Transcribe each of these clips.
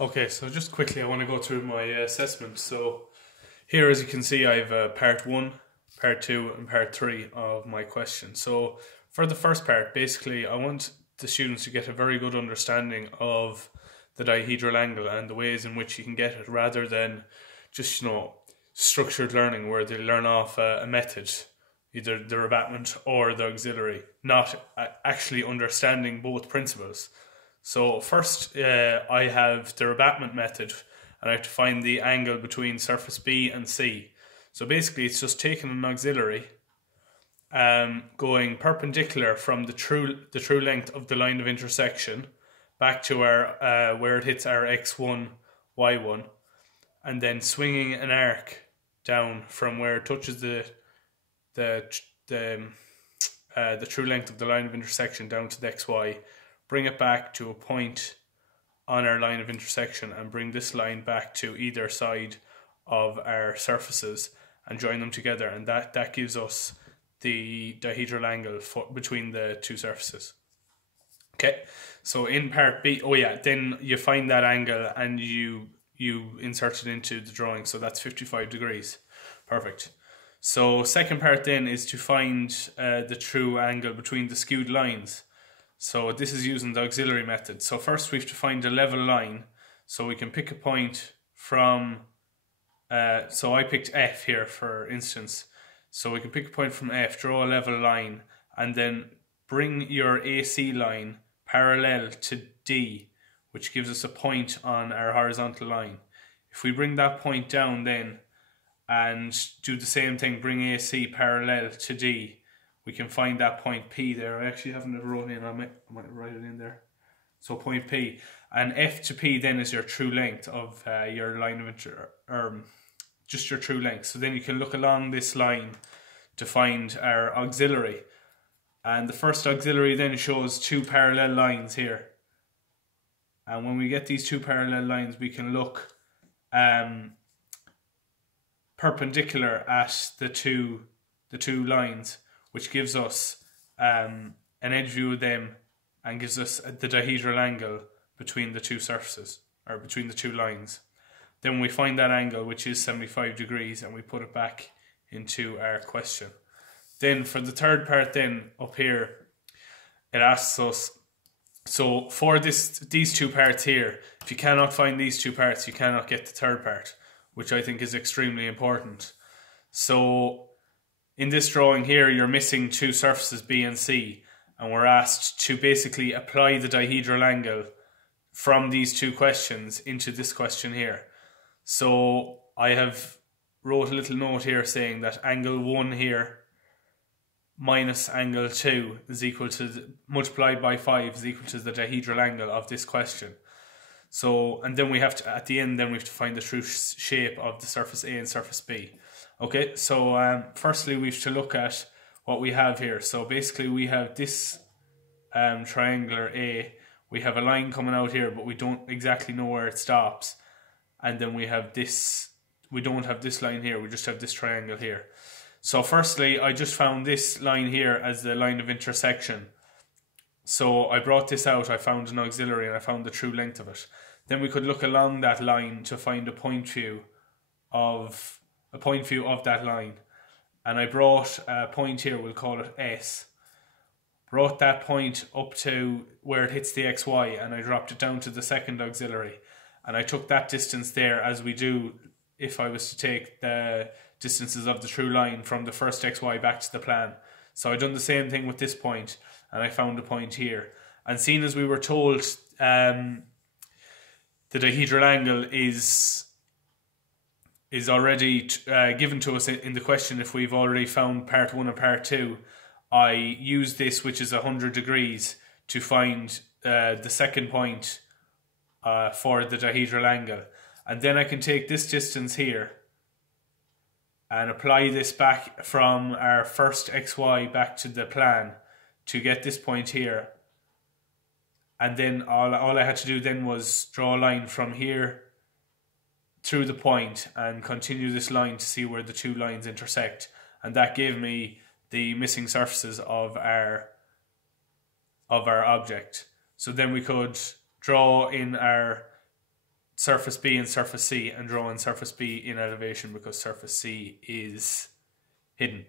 Okay, so just quickly I want to go through my assessment. So here, as you can see, I have part 1, part 2 and part 3 of my question. So for the first part, basically I want the students to get a very good understanding of the dihedral angle and the ways in which you can get it, rather than just, structured learning where they learn off a method, either the rebatment or the auxiliary, not actually understanding both principles. So first, I have the rebatment method, and I have to find the angle between surface B and C. So basically, it's just taking an auxiliary, going perpendicular from the true length of the line of intersection back to our where it hits our x1, y1, and then swinging an arc down from where it touches the true length of the line of intersection down to the xy. Bring it back to a point on our line of intersection and bring this line back to either side of our surfaces and join them together, and that gives us the dihedral angle between the two surfaces. Okay, so in part B, then you find that angle and you insert it into the drawing, so that's 55 degrees. Perfect. So second part then is to find the true angle between the skewed lines. So this is using the auxiliary method. So first we have to find a level line. So we can pick a point from, so I picked F here for instance. So we can pick a point from F, draw a level line, and then bring your AC line parallel to D, which gives us a point on our horizontal line. If we bring that point down then, and do the same thing, bring AC parallel to D, we can find that point P there. I actually haven't it wrote in, I might write it in there. So point P, and F to P then is your true length of your line of just your true length. So then you can look along this line to find our auxiliary, and the first auxiliary then shows two parallel lines here. And when we get these two parallel lines, we can look perpendicular at the two lines, which gives us an edge view of them and gives us the dihedral angle between the two surfaces, or between the two lines. Then we find that angle, which is 75 degrees, and we put it back into our question. Then for the third part then, up here, it asks us, so for these two parts here, if you cannot find these two parts, you cannot get the third part, which I think is extremely important. So in this drawing here, you're missing two surfaces B and C, and we're asked to basically apply the dihedral angle from these two questions into this question here. So I have wrote a little note here saying that angle 1 here minus angle 2 is equal to, multiplied by 5 is equal to the dihedral angle of this question. So, and then we have to, at the end, then we have to find the true shape of the surface A and surface B. Okay, so firstly we have to look at what we have here. So basically we have this triangular A. We have a line coming out here, but we don't exactly know where it stops. And then we have this, we don't have this line here, we just have this triangle here. So firstly, I just found this line here as the line of intersection. So I brought this out, I found an auxiliary, and I found the true length of it. Then we could look along that line to find a point view of that line. And I brought a point here, we'll call it S. Brought that point up to where it hits the XY, and I dropped it down to the second auxiliary. And I took that distance there, as we do if I was to take the distances of the true line from the first XY back to the plan. So I done the same thing with this point, and I found a point here. And seeing as we were told the dihedral angle is already given to us in the question, if we've already found part 1 and part 2, I use this, which is 100 degrees, to find the second point for the dihedral angle. And then I can take this distance here and apply this back from our first XY back to the plan to get this point here. And then all I had to do then was draw a line from here through the point and continue this line to see where the two lines intersect. And that gave me the missing surfaces of our object. So then we could draw in our surface B and surface C and draw in surface B in elevation because surface C is hidden.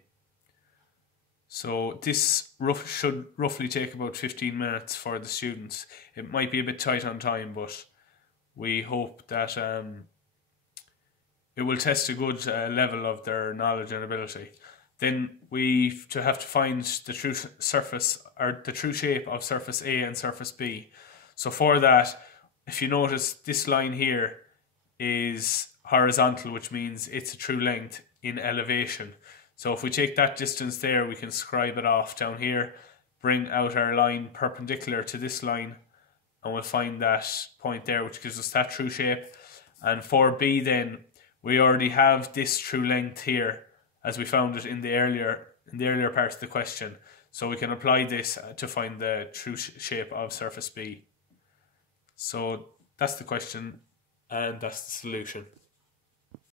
So this should roughly take about 15 minutes for the students. It might be a bit tight on time, but we hope that it will test a good level of their knowledge and ability. Then we have to find the true surface, or the true shape of surface A and surface B. So for that, if you notice, this line here is horizontal, which means it's a true length in elevation. So if we take that distance there, we can scribe it off down here, bring out our line perpendicular to this line, and we'll find that point there, which gives us that true shape. And for B then, we already have this true length here, as we found it in the earlier part of the question. So we can apply this to find the true shape of surface B. So that's the question, and that's the solution.